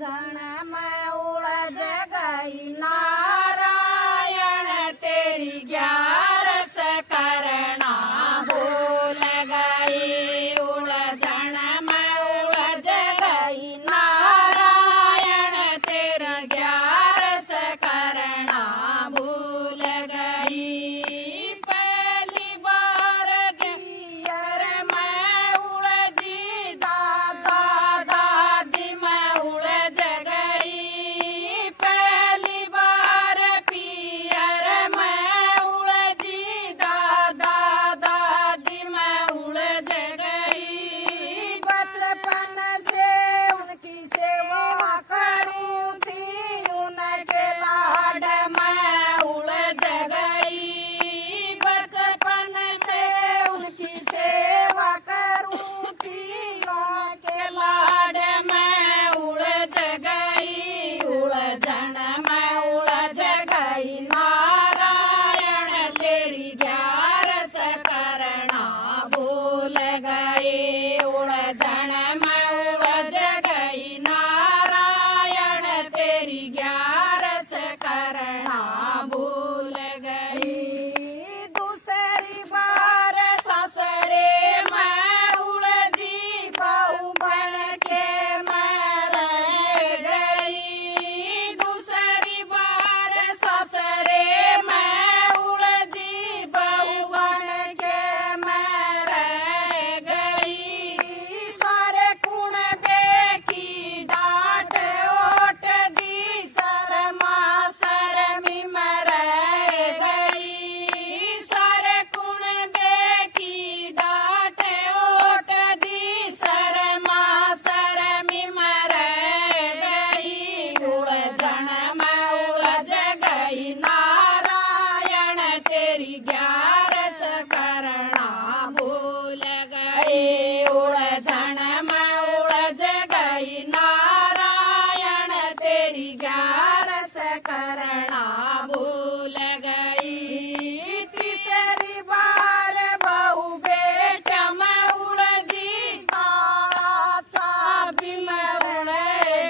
जन मैं उलझ गई नारायण तेरी ग्यारस करना भूल गई। उलझन मैं उलझ गई नारायण तेरी ग्यारस करना भूल गई। पहली बार दियर मैं उलझी दादा दादी मैं उलझ गई। पहली बार पियर मैं उलझी दादा दादी मैं उलझ गई। बचपन से उनकी सेवा करूं थी उनके लाड मैं उलझ गई। बचपन से उनकी सेवा करूं थी उनके लाड मैं उलझ गई। उलझन मैं उलझ गई नारायण तेरी ग्यारस करना भूल गई। उलझन मैं उलझ गई नारायण तेरी ग्यारस करना भूल गई। दूसरी बार ससरे मैं उलझी बहू बन के मैं रह गई। दूसरी बार ससरे मैं उलझी बहू बन के मैं रह गई। सारे कुणबे की डांट ओट दी शर्मा शर्मी मैं रह गई। सारे कुणबे की डांट ओट दी शर्मा शर्मी मैं रह गई। उलझन मैं उलझ गई नारायण तेरी ग्यारस करना भूल गई। उलझन मैं उलझ गई नारायण तेरी ग्यारस करना भूल गई। तीसरी बार बहू बेटा मैं उलझी ताला चाबी मैं उलझ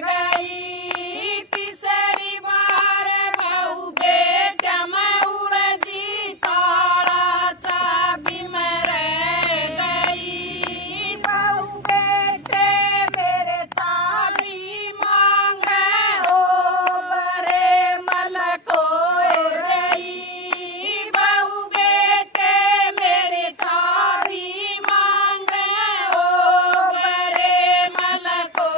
गई। तीसरी बार बहू बेटा मैं उलझी ताला चाबी मैं रह गई। बहू बेटे मेरे चाबी मांगे ओ बरे मल को रही। बहू बेटे मेरे चाबी मांगे ओ बरे मल को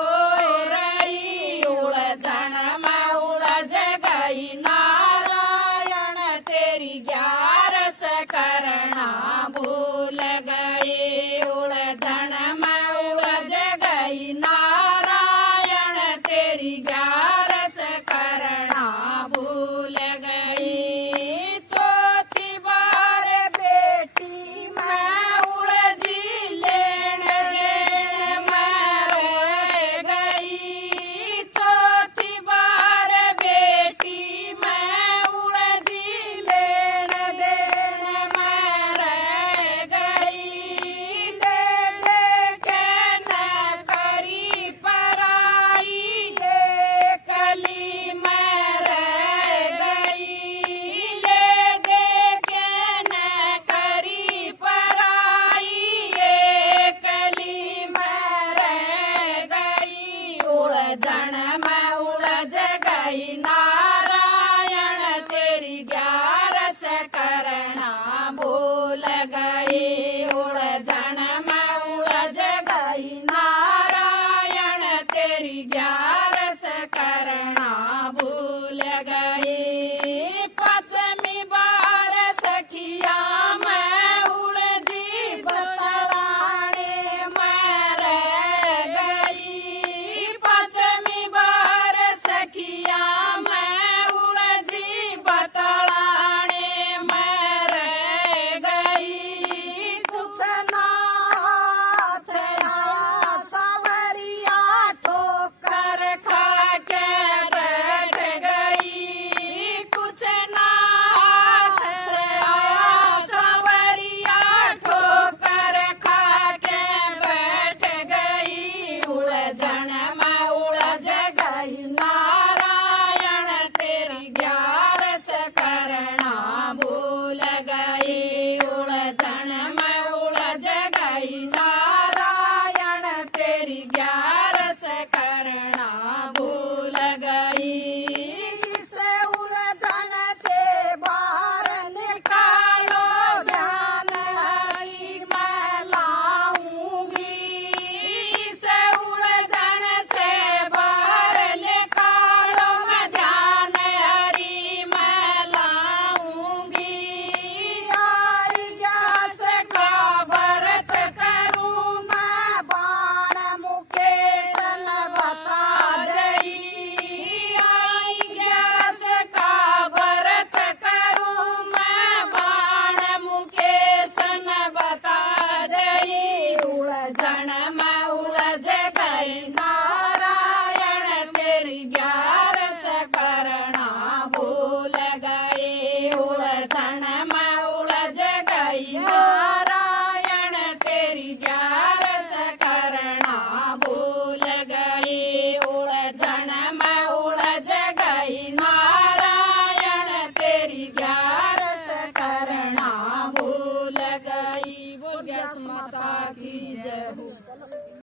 रही। उलझन मैं उलझ गई नारायण तेरी ग्यारस करना भूल गई। उलझन मैं उलझ गई नारायण तेरी ग्यारस करना भूल गई। चौथी बार बेटी मैं उलझी लेन देन मैं रह गई। चौथी बार बेटी मैं उलझी लेन देन मैं रह गई। ले दे के न करी पराई ले कली मैं रह गई। ले दे के न करी पराई ये कली मैं रह गई। उलझन मैं उलझ गई नारायण तेरी ग्यारस करना भूल गई। उलझन मैं उलझ गई नारायण तेरी ग्यारस करना भूल गई। पांचवी बार सखिया मैं उलझी बतलाने मैं रह गई। पांचवी बार सखिया मैं उलझी बतलाने मैं रह गई। कुछ ना थे आया सावरिया ठोकर जण